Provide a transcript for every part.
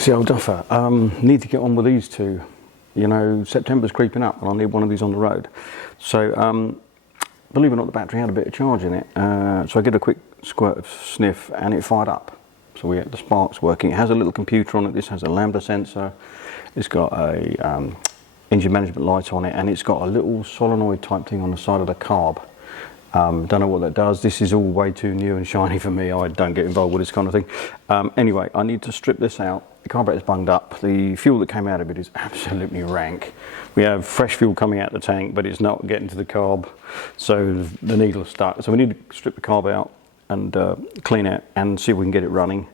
it's the old duffer. Need to get on with these two. You know, September's creeping up and I need one of these on the road. So, believe it or not, the battery had a bit of charge in it. So I did a quick squirt of sniff and it fired up. So we had the sparks working. It has a little computer on it. This has a lambda sensor. It's got a engine management light on it, and it's got a little solenoid type thing on the side of the carb. Don't know what that does. This is all way too new and shiny for me. I don't get involved with this kind of thing. Anyway, I need to strip this out. The carburetor's bunged up. The fuel that came out of it is absolutely rank. We have fresh fuel coming out the tank, but it's not getting to the carb, so the needle's stuck. So we need to strip the carb out and clean it and see if we can get it running.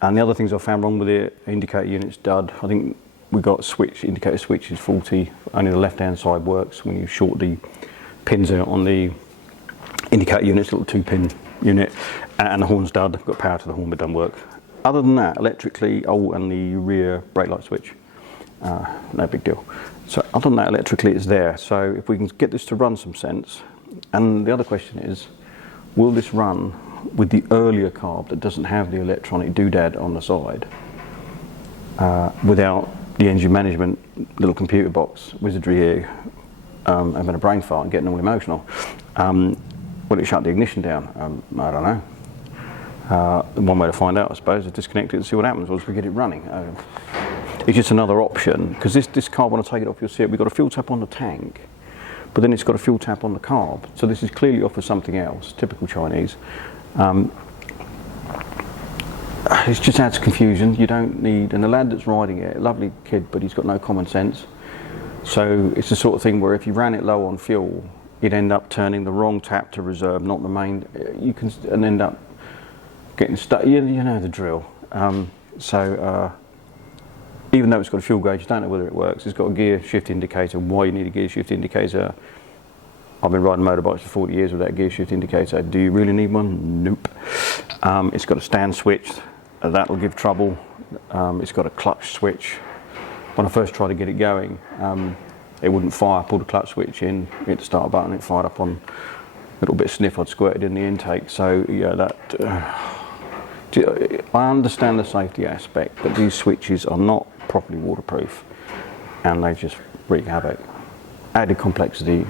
And the other things I found wrong with it, indicator unit's dud. I think we got switch, indicator switch is faulty. Only the left-hand side works when you short the pins out on the indicator unit's little 2-pin unit, and the horn's dud. Got power to the horn, but doesn't work. Other than that, electrically, and the rear brake light switch, no big deal. So other than that, electrically it's there. So if we can get this to run some sense, and the other question is, will this run with the earlier carb that doesn't have the electronic doodad on the side, without the engine management little computer box wizardry here, having a brain fart and getting all emotional? Will it shut the ignition down? I don't know. One way to find out, I suppose, is disconnect it and see what happens once we get it running. It's just another option, because this carb, when I take it off, you'll see it, we've got a fuel tap on the tank, but then it's got a fuel tap on the carb. So this is clearly off for something else, typical Chinese. It just adds confusion. You don't need, and the lad that's riding it, lovely kid, but he's got no common sense. So it's the sort of thing where if you ran it low on fuel, you'd end up turning the wrong tap to reserve, not the main. You can and end up getting stuck. You know the drill. Even though it's got a fuel gauge, you don't know whether it works. It's got a gear shift indicator. Why you need a gear shift indicator? I've been riding motorbikes for 40 years without a gear shift indicator. Do you really need one? Nope. It's got a stand switch. That'll give trouble. It's got a clutch switch. When I first tried to get it going, it wouldn't fire. I pulled the clutch switch in, hit the start button, it fired up on a little bit of sniff I'd squirted in the intake. So yeah, I understand the safety aspect, but these switches are not properly waterproof and they just wreak havoc. Added complexity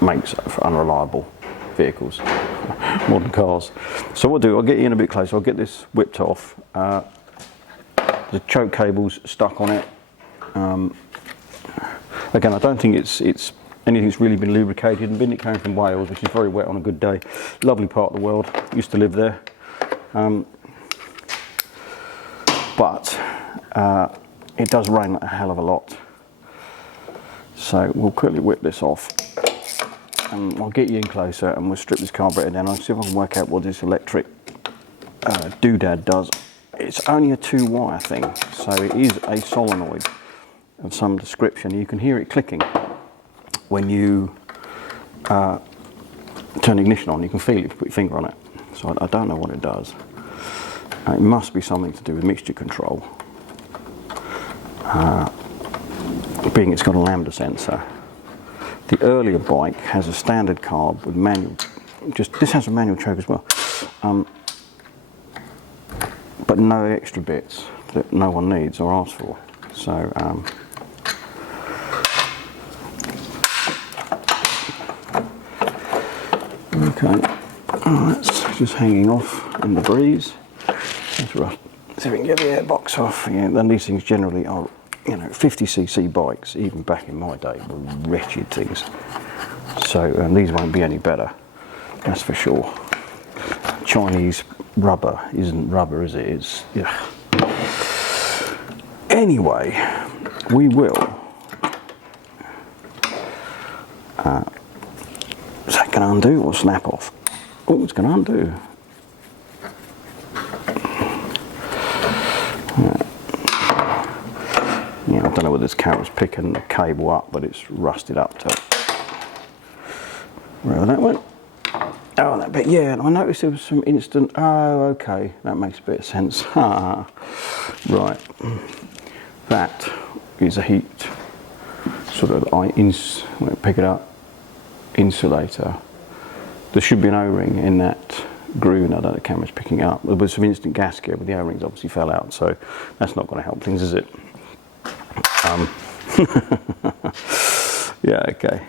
makes for unreliable vehicles, modern cars. So what I'll do, I'll get you in a bit closer, I'll get this whipped off. The choke cable's stuck on it. Again, I don't think it's anything that's really been lubricated, and it came from Wales, which is very wet on a good day. Lovely part of the world, used to live there. But it does rain a hell of a lot. So we'll quickly whip this off. And I'll get you in closer and we'll strip this carburetor down. I'll see if I can work out what this electric doodad does. It's only a 2-wire thing, so it is a solenoid of some description. You can hear it clicking when you turn the ignition on. You can feel it if you put your finger on it. So I don't know what it does. It must be something to do with mixture control. Being it's got a lambda sensor. The earlier bike has a standard carb with manual. This has a manual choke as well, but no extra bits that no one needs or asks for. So okay, that's just hanging off in the breeze. That's rough. See if we can get the airbox off. Yeah, then these things generally are, 50cc bikes, even back in my day, were wretched things. So these won't be any better, that's for sure. Chinese rubber isn't rubber, is it? It's, yeah. Anyway, we will. Is that going to undo or snap off? Oh, it's going to undo. Yeah, I don't know whether this camera's picking the cable up, but it's rusted up to wherever that went. Oh, that bit, yeah, and I noticed there was some instant, oh, okay, that makes a bit of sense. Right, that is a heat sort of, pick it up, insulator. There should be an O-ring in that groove, and I don't know the camera's picking up. There was some instant gasket, but the O-rings obviously fell out, so that's not going to help things, is it? Yeah, okay.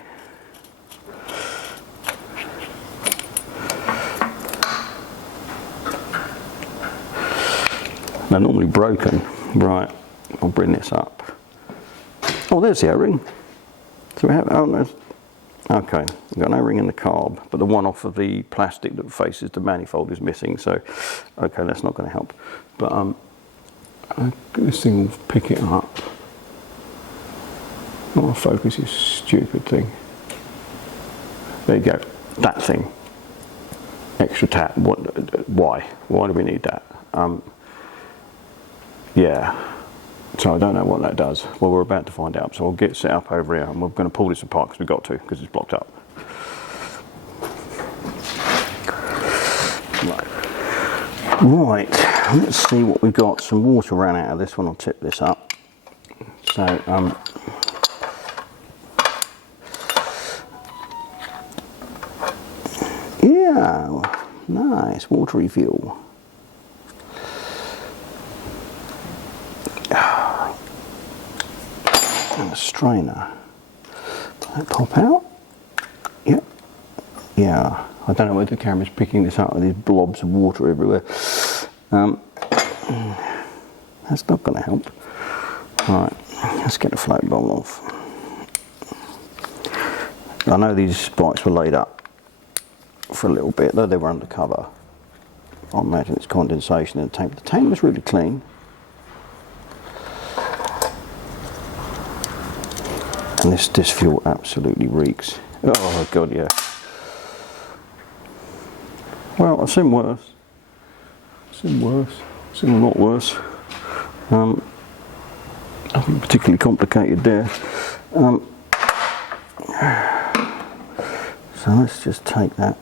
They're normally broken. Right, I'll bring this up. Oh, there's the O-ring. So we have, oh no, okay, we've got an O-ring in the carb, but the one off of the plastic that faces the manifold is missing, so, okay, that's not going to help. But this thing will pick it up. Not focus, you stupid thing. There you go, that thing. Extra tap, why? Why do we need that? Yeah, so I don't know what that does. Well, we're about to find out, so I'll get set up over here and we're going to pull this apart because we've got to, because it's blocked up. Right, let's see what we've got. Some water ran out of this one, I'll tip this up. So, yeah, nice, water refuel. And a strainer. That pop out? Yep. Yeah. I don't know whether the camera's picking this up with these blobs of water everywhere. That's not going to help. Alright, let's get the float bowl off. I know these bikes were laid up for a little bit, though they were undercover. I imagine it's condensation in the tank. The tank was really clean. And this fuel absolutely reeks. Oh god, yeah. Well, I've seen worse. I've seen worse. I've seen a lot worse. Nothing particularly complicated there. So let's just take that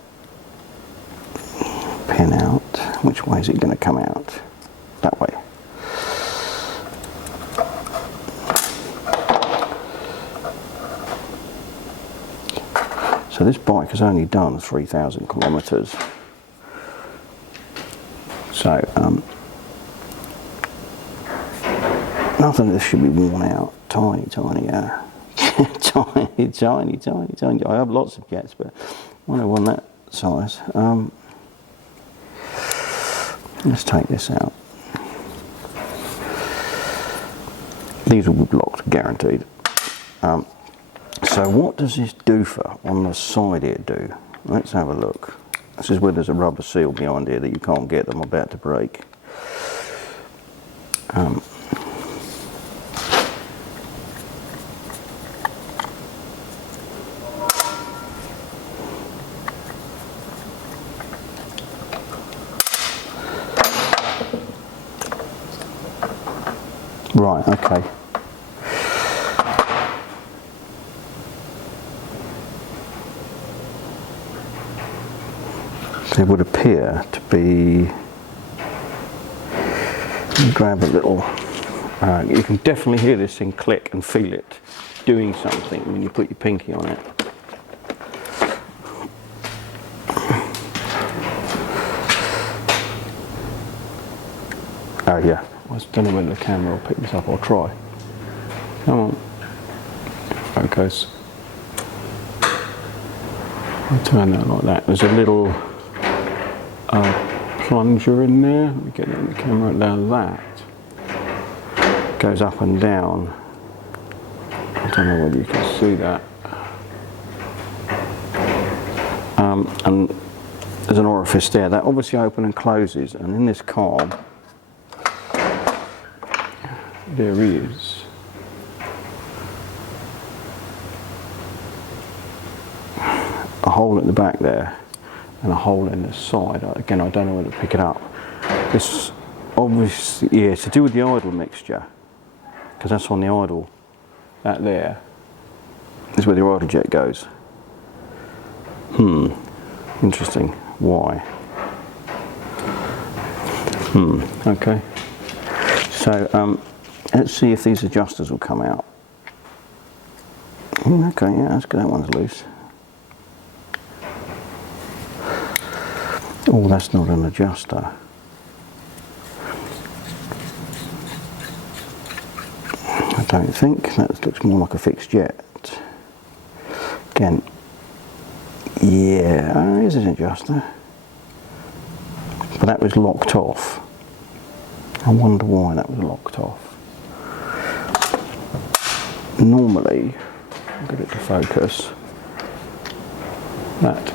pin out. Which way is it going to come out? That way. So this bike has only done 3,000 kilometres. So nothing of this should be worn out. Tiny, tiny, tiny, tiny, tiny, tiny. I have lots of jets, but I want one that size. Let's take this out. These will be blocked, guaranteed. So what does this doofer on the side here do? Let's have a look. This is where there's a rubber seal behind here that you can't get them about to break. Right, okay. It would appear to be, grab a little, you can definitely hear this thing click and feel it doing something when you put your pinky on it. Oh yeah, I don't know whether the camera will pick this up, I'll try. Come on, focus. I'll turn that like that. There's a little plunger in there. Let me get it in the camera. Now that goes up and down. I don't know whether you can see that. And there's an orifice there. That obviously opens and closes. And in this carb, there is a hole at the back there and a hole in the side. Again, I don't know whether to pick it up. This obviously, yeah, it's to do with the idle mixture, because that's on the idle. That there is where the idle jet goes. Interesting. Why? Okay. So let's see if these adjusters will come out. Okay, yeah, that's good. That one's loose. Oh, that's not an adjuster. I don't think. That looks more like a fixed jet. Again, yeah, it is an adjuster. But that was locked off. I wonder why that was locked off. Normally, I'll get it to focus. That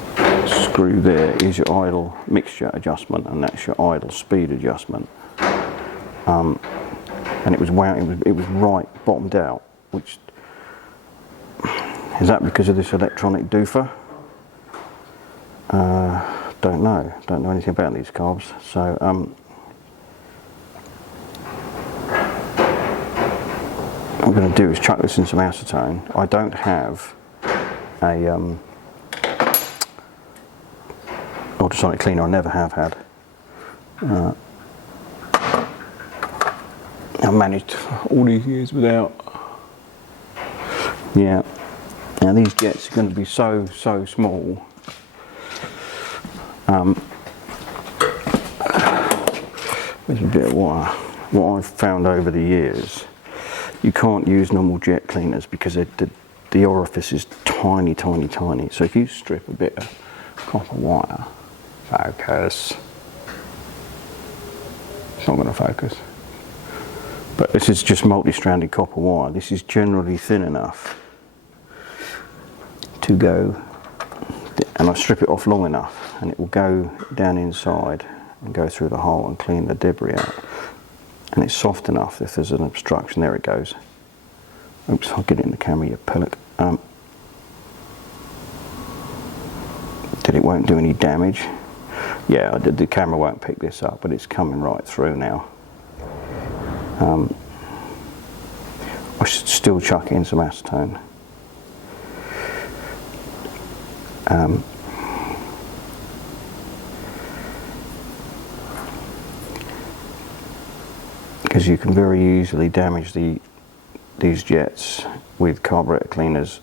screw there is your idle mixture adjustment, and that's your idle speed adjustment. And it was right bottomed out, which is that because of this electronic doofer? Don't know anything about these carbs. So what I'm going to do is chuck this in some acetone. I don't have a ultrasonic cleaner. I never have had. I've managed all these years without. Yeah. Now these jets are going to be so small. There's a bit of what I've found over the years. You can't use normal jet cleaners because the orifice is tiny. So if you strip a bit of copper wire, focus. It's not going to focus. But this is just multi-stranded copper wire. This is generally thin enough to go, and I strip it off long enough and it will go down inside and go through the hole and clean the debris out. And it's soft enough if there's an obstruction. There it goes. Oops, I'll get it in the camera, you pellet. That it won't do any damage. Yeah, the camera won't pick this up, but it's coming right through now. I should still chuck in some acetone. Because you can very easily damage these jets with carburetor cleaners,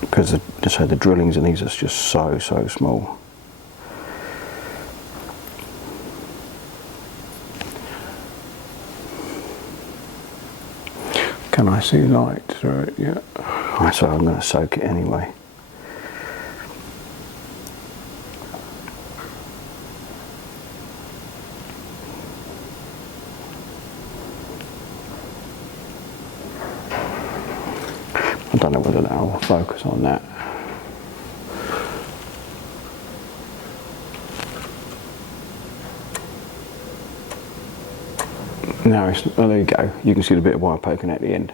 because the drillings in these are just so small. Can I see light through it? Yeah. So I'm going to soak it anyway. I don't know whether that will focus on that. Now, oh, there you go. You can see the bit of wire poking at the end.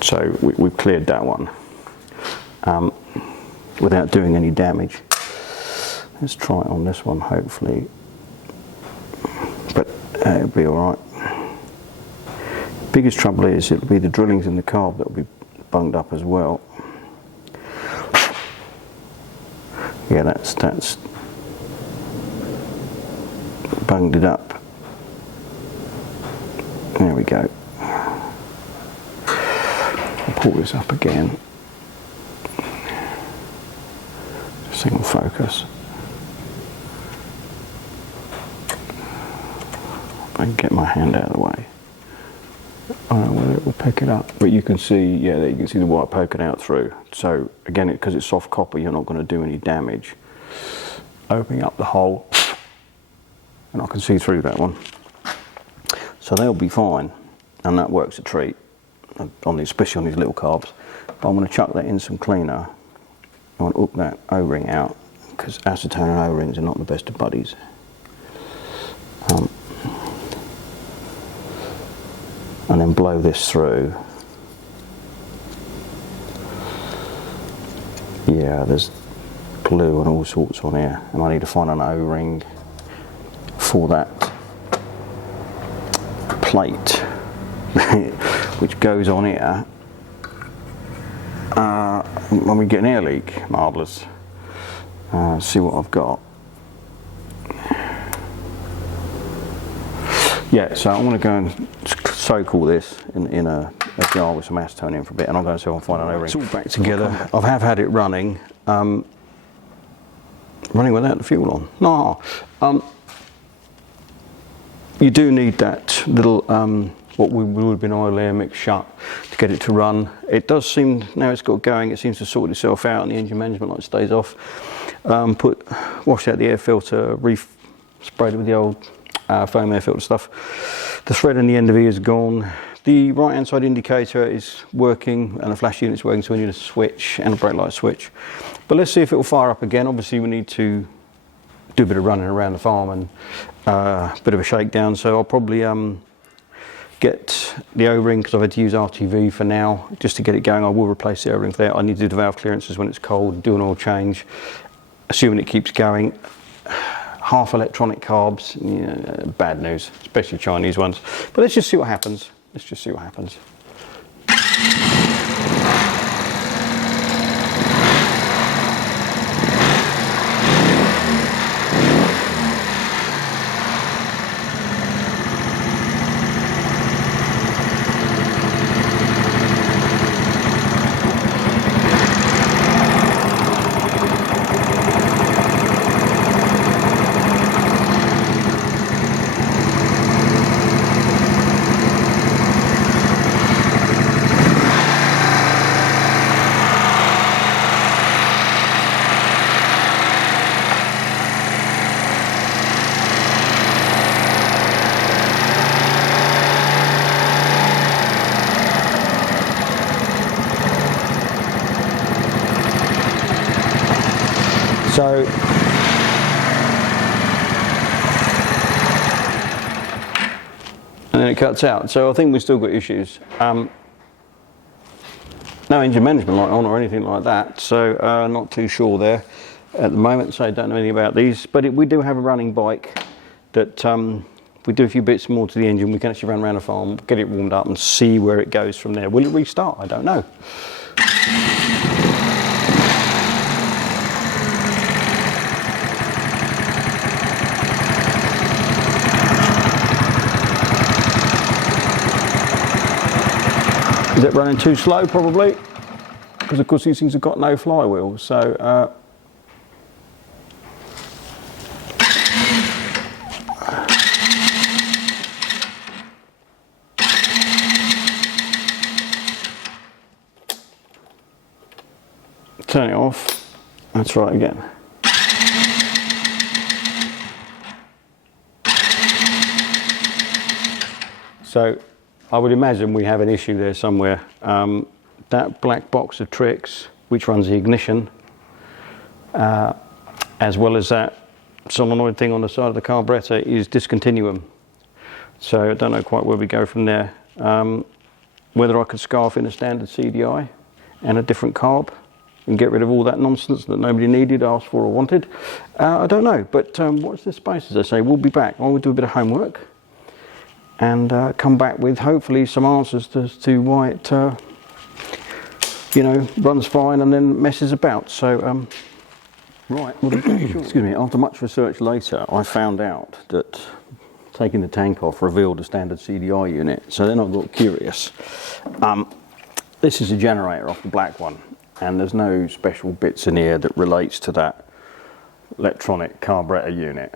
So we've cleared that one without doing any damage. Let's try it on this one, hopefully. But it'll be all right. Biggest trouble is it'll be the drillings in the carb that will be bunged up as well. Yeah, that's bunged it up. There we go. I'll pull this up again. Single focus. I can get my hand out of the way. I don't know whether it will pick it up, but you can see, yeah, there you can see the wire poking out through. So again, because it's soft copper, you're not going to do any damage. Opening up the hole, and I can see through that one. So they'll be fine, and that works a treat, especially on these little carbs. But I'm going to chuck that in some cleaner. I want to hook that O-ring out, because acetone and O-rings are not the best of buddies. And then blow this through. Yeah, there's glue and all sorts on here, and I need to find an O-ring for that plate which goes on here when we get an air leak. Marvellous. See what I've got. Yeah, so I'm going to go and soak all this in a a jar with some acetone in for a bit, and I'll go and see if I can find an O-ring. It's all back together. I have had it running. Running without the fuel on. No. You do need that little, what would have been oil air mix shut to get it to run. It does seem, now it's got going, it seems to sort itself out and the engine management light stays off. Washed out the air filter, sprayed it with the old foam air filter stuff. The thread in the end of it is gone. The right hand side indicator is working and the flash unit's working, so we need a switch and a brake light switch. But let's see if it will fire up again. Obviously we need to do a bit of running around the farm and a bit of a shakedown, so I'll probably get the O-ring, because I've had to use RTV for now just to get it going. I will replace the O-ring there. I need to do the valve clearances when it's cold, do an oil change, assuming it keeps going. Half electronic carbs, yeah, bad news, especially Chinese ones. But let's just see what happens. Let's just see what happens. So and then it cuts out. So I think we've still got issues. No engine management light on or anything like that. So not too sure there at the moment. So I don't know anything about these. But we do have a running bike that if we do a few bits more to the engine, we can actually run around the farm, get it warmed up and see where it goes from there. Will it restart? I don't know. Is it running too slow? Probably, because of course these things have got no flywheel. So turn it off and try it again. So I would imagine we have an issue there somewhere. That black box of tricks, which runs the ignition, as well as that solenoid thing on the side of the carburetor, is discontinuum. So I don't know quite where we go from there. Whether I could scarf in a standard CDI and a different carb and get rid of all that nonsense that nobody needed, asked for or wanted. I don't know, but watch this space, as I say. We'll be back. I will do a bit of homework and come back with hopefully some answers as to why it runs fine and then messes about. So right, well, excuse me, after much research later I found out that taking the tank off revealed a standard CDI unit, so then I got curious. This is a generator off the black one, and there's no special bits in here that relates to that electronic carburetor unit.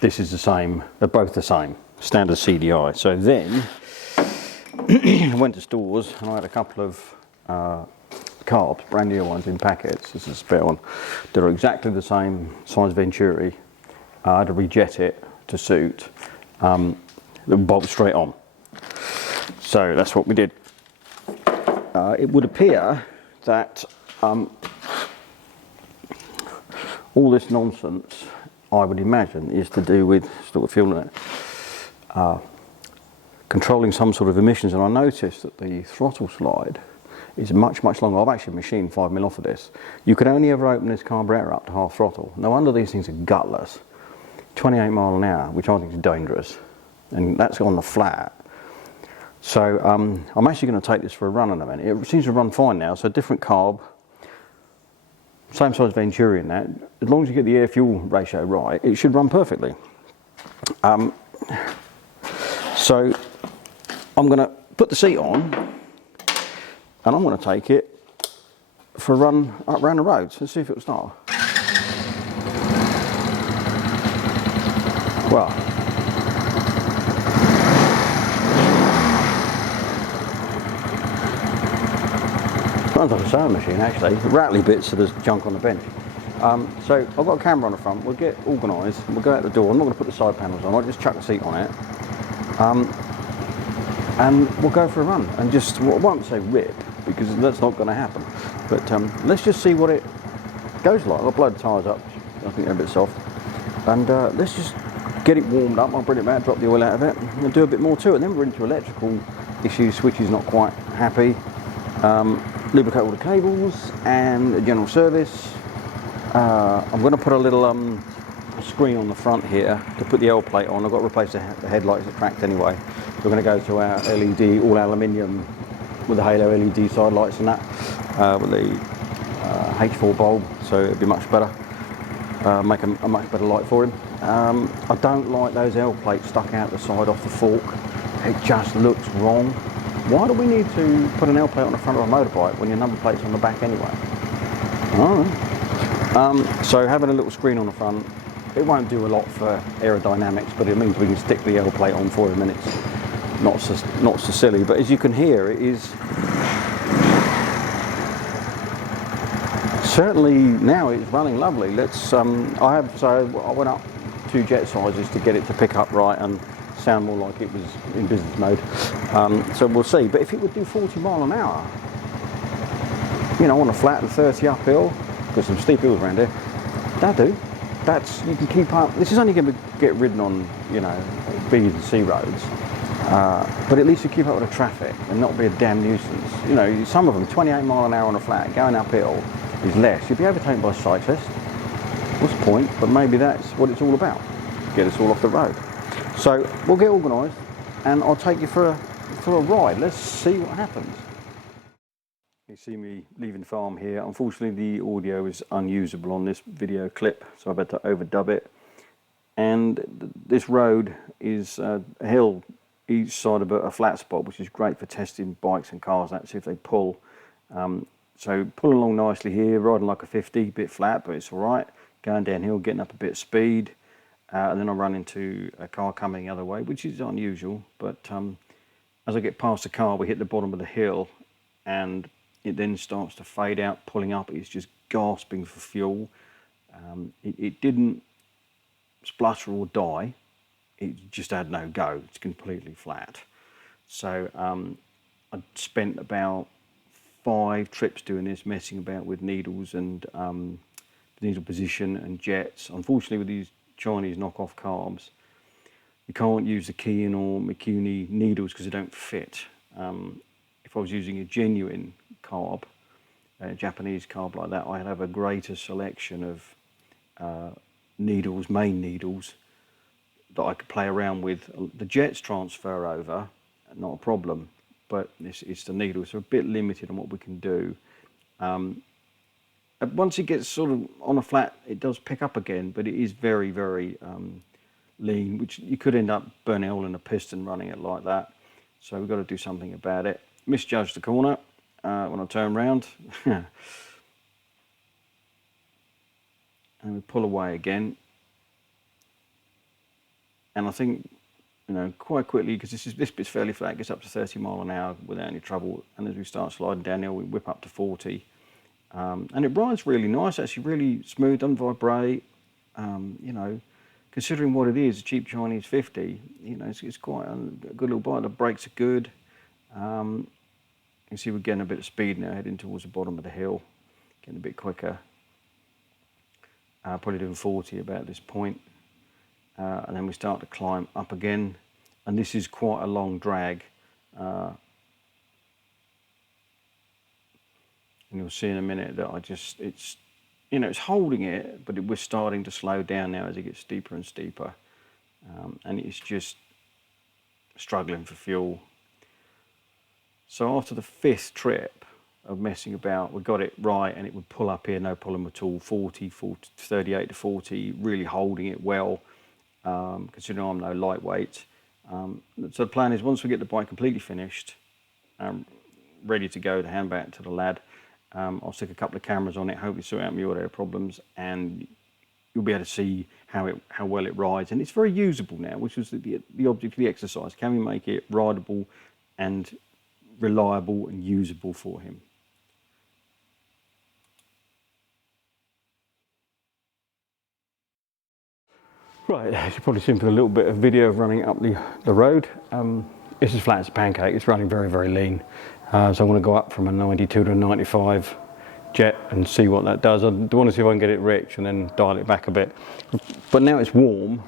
This is the same, they're both the same, standard CDI. So then I went to stores and I had a couple of carbs, brand new ones in packets. This is a spare one. They're exactly the same size Venturi. I had to rejet it to suit. The bolt straight on. So that's what we did. It would appear that all this nonsense, I would imagine, is to do with, still feeling it, controlling some sort of emissions. And I noticed that the throttle slide is much longer. I've actually machined 5mm off of this. You can only ever open this carburetor up to half throttle. No wonder these things are gutless. 28 mile an hour, which I think is dangerous, and that's on the flat. So I'm actually going to take this for a run in a minute. It seems to run fine now, so different carb, same size Venturi in that. As long as you get the air-fuel ratio right, it should run perfectly. So I'm going to put the seat on and I'm going to take it for a run up around the roads and see if it'll start. Well, runs like a sewing machine actually. The rattly bits are the junk on the bench. So I've got a camera on the front. We'll get organised. We'll go out the door. I'm not going to put the side panels on. I'll just chuck the seat on it. And we'll go for a run and just, well, I won't say rip because that's not going to happen, but let's just see what it goes like. I'll blow the tyres up, I think they're a bit soft, and let's just get it warmed up. I'll bring it back, drop the oil out of it and do a bit more to it. And then we're into electrical issues. Switch is not quite happy, lubricate all the cables and a general service. I'm going to put a little screen on the front here to put the L plate on. I've got to replace the headlights that cracked anyway. We're going to go to our LED, all aluminium with the halo LED side lights and that, with the H4 bulb, so it'll be much better, make a much better light for him. I don't like those L plates stuck out the side off the fork. It just looks wrong. Why do we need to put an L plate on the front of a motorbike when your number plate's on the back anyway? So having a little screen on the front, it won't do a lot for aerodynamics, but it means we can stick the L plate on for him and it's not so silly. But as you can hear, it is certainly, now it's running lovely. Let's I went up 2 jet sizes to get it to pick up right and sound more like it was in business mode. So we'll see. But if it would do 40 mile an hour, you know, on a flat and 30 uphill, got some steep hills around here, that'll do. That's, you can keep up. This is only going to get ridden on, you know, B and C roads, but at least you keep up with the traffic and not be a damn nuisance. You know, some of them 28 mile an hour on a flat going uphill is less. You'll be overtaken by a cyclist. What's the point? But maybe that's what it's all about. Get us all off the road. So we'll get organised and I'll take you for a ride. Let's see what happens. You see me leaving the farm here. Unfortunately, the audio is unusable on this video clip, so I've had to overdub it. And this road is a hill each side of a flat spot, which is great for testing bikes and cars and see if they pull. So pulling along nicely here, riding like a 50, bit flat, but it's all right. Going downhill, getting up a bit of speed, and then I run into a car coming the other way, which is unusual. But as I get past the car, we hit the bottom of the hill, and it then starts to fade out, pulling up. It's just gasping for fuel. It didn't splutter or die. It just had no go. It's completely flat. So I spent about 5 trips doing this, messing about with needles and needle position and jets. Unfortunately, with these Chinese knockoff carbs, you can't use the Kiin or Mikuni needles because they don't fit. If I was using a genuine carb, a Japanese carb like that, I'd have a greater selection of needles, main needles, that I could play around with. The jets transfer over, not a problem, but it's the needles, so a bit limited on what we can do. Once it gets sort of on a flat, it does pick up again, but it is very, very lean, which you could end up burning a hole in a piston running it like that. So we've got to do something about it. Misjudged the corner when I turn round. And we pull away again. And I think, you know, quite quickly, because this bit's fairly flat, it gets up to 30 mile an hour without any trouble. And as we start sliding downhill, we whip up to 40. And it rides really nice, actually really smooth, doesn't vibrate. You know, considering what it is, a cheap Chinese 50, you know, it's quite a good little bike. The brakes are good. You can see we're getting a bit of speed now, heading towards the bottom of the hill, getting a bit quicker. Probably doing 40 about this point. And then we start to climb up again. And this is quite a long drag. And you'll see in a minute that it's, you know, it's holding it, but we're starting to slow down now as it gets steeper and steeper. And it's just struggling for fuel. So after the 5th trip of messing about, we got it right and it would pull up here, no problem at all, 40, 38 to 40, really holding it well, considering I'm no lightweight. So the plan is once we get the bike completely finished, ready to go to hand back to the lad. I'll stick a couple of cameras on it, hopefully sort out my audio problems, and you'll be able to see how well it rides. And it's very usable now, which was the object of the exercise. Can we make it rideable and reliable and usable for him? Right, as you've probably seen for a little bit of video of running up the road. It's as flat as a pancake. It's running very, very lean. So I'm going to go up from a 92 to a 95 jet and see what that does. I do want to see if I can get it rich and then dial it back a bit. But now it's warm,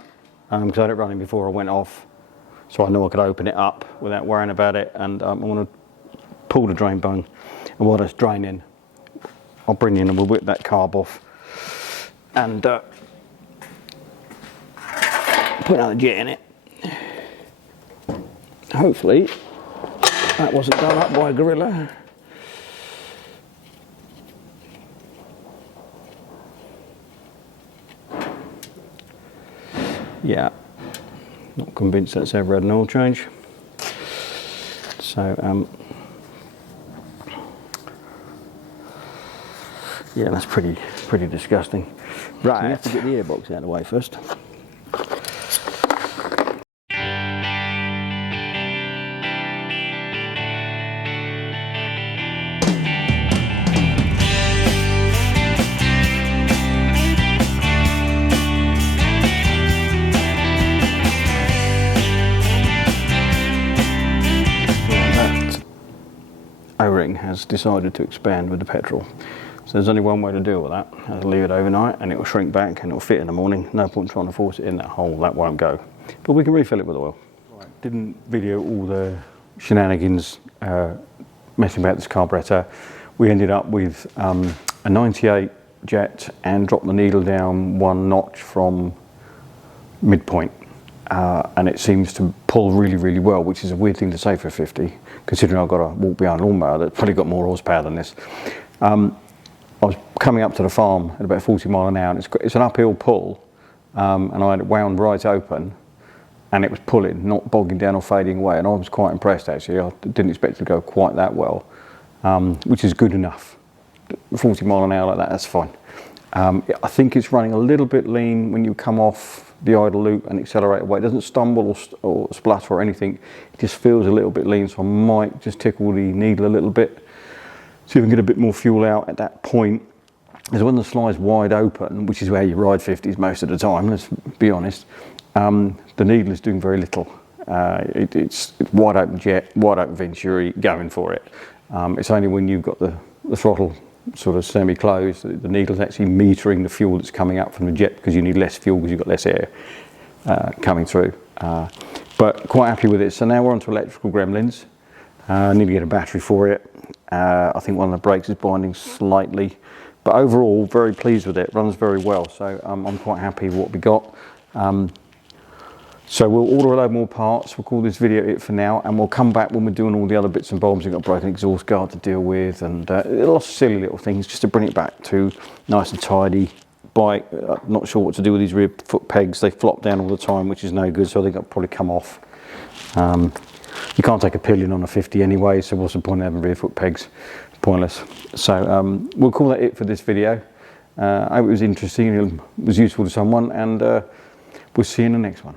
because I had it running before I went off, so I know I could open it up without worrying about it. And I want to pull the drain bung, and while it's draining, I'll bring in and we'll whip that carb off and put another jet in it. Hopefully that wasn't done up by a gorilla. Yeah, not convinced that's ever had an oil change. So yeah, that's pretty disgusting. Right, so you have to get the airbox out of the way first. O-ring has decided to expand with the petrol. So there's only one way to deal with that. I'll leave it overnight and it will shrink back and it will fit in the morning. No point trying to force it in that hole, that won't go. But we can refill it with oil. Right. Didn't video all the shenanigans messing about this carburetor. We ended up with a 98 jet and dropped the needle down 1 notch from midpoint. And it seems to pull really, really well, which is a weird thing to say for a 50, considering I've got a walk behind lawnmower that's probably got more horsepower than this. I was coming up to the farm at about 40 miles an hour, and it's an uphill pull, and I had it wound right open, and it was pulling, not bogging down or fading away, and I was quite impressed actually. I didn't expect it to go quite that well, which is good enough. 40 miles an hour like that, that's fine. I think it's running a little bit lean when you come off the idle loop and accelerate away. It doesn't stumble or splutter or anything. It just feels a little bit lean, so I might just tickle the needle a little bit, see if we can get a bit more fuel out at that point. Because when the slide's wide open, which is where you ride 50s most of the time, let's be honest, the needle is doing very little. It's wide open jet, wide open Venturi, going for it. It's only when you've got the throttle sort of semi-closed, the needle's actually metering the fuel that's coming up from the jet, because you need less fuel because you've got less air coming through. But quite happy with it. So now we're on to electrical gremlins. I need to get a battery for it. I think one of the brakes is binding slightly, but overall very pleased with it. Runs very well, so I'm quite happy with what we got. So we'll order a load more parts. We'll call this video it for now, and we'll come back when we're doing all the other bits and bobs. We've got a broken exhaust guard to deal with, and lots of silly little things just to bring it back to nice and tidy. Bike, not sure what to do with these rear foot pegs. They flop down all the time, which is no good, so I think I'll probably come off. You can't take a pillion on a 50 anyway, so what's the point of having rear foot pegs? Pointless. So we'll call that it for this video. I hope it was interesting, it was useful to someone, and we'll see you in the next one.